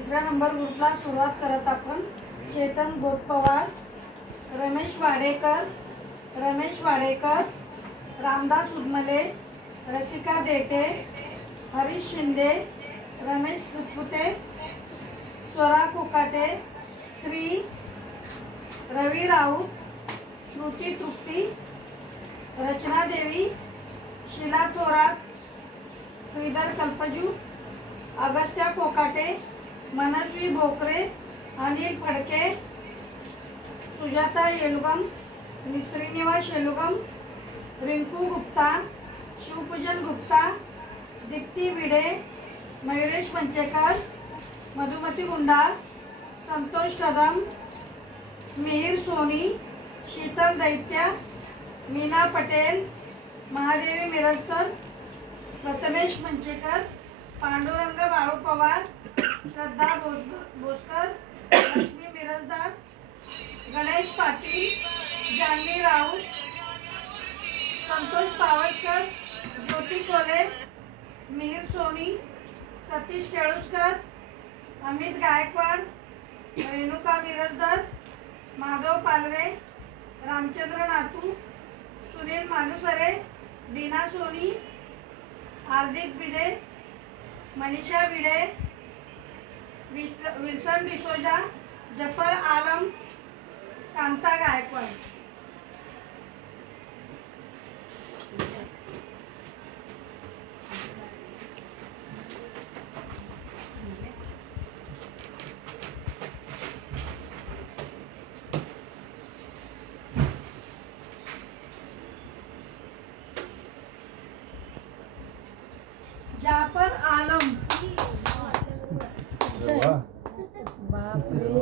तिसऱ्या नंबर ग्रुपला सुरुवात करत आपण चेतन गोतपवार, रमेश वाडेकर, रामदास उदमले, रसिका देटे, हरीश शिंदे, रमेश सुपुते, स्वरा कोकाटे, श्री रवी राऊत, श्रुती तृप्ती, रचना देवी, शीला थोरात, श्रीधर कल्पजू, अगस्त्या कोकाटे, मनस्वी भोकरे, अनिल फडके, सुजाता येलुगम, श्रीनिवास येलुगम, रिंकू गुप्ता, शिवपूजन गुप्ता, दीप्ती विडे, मयुरेश पंचेकर, मधुमती गुंडाळ, संतोष कदम, मिहिर सोनी, शीतल दैत्य, मीना पटेल, महादेवी मिरजकर, प्रथमेश मंचेकर, पांडुरंग बाळू पवार, श्रद्धा बोसकर, लक्ष्मी मिरजदार, गणेश पाटील, जानवी राऊत, संतोष पावसकर, ज्योती कोले, मिहिर सोनी, सतीश केळुसकर, अमित गायकवाड, रेणुका मिरजदार, माधव पालवे, रामचंद्र नातू, सुनील मालुसरे, दीना सोनी, हार्दिक भिडे, मनीषा भिडे, विल्सन डिसोजा, जफर आलम, कांता गायकवाड. जाफर आलम. बापरे.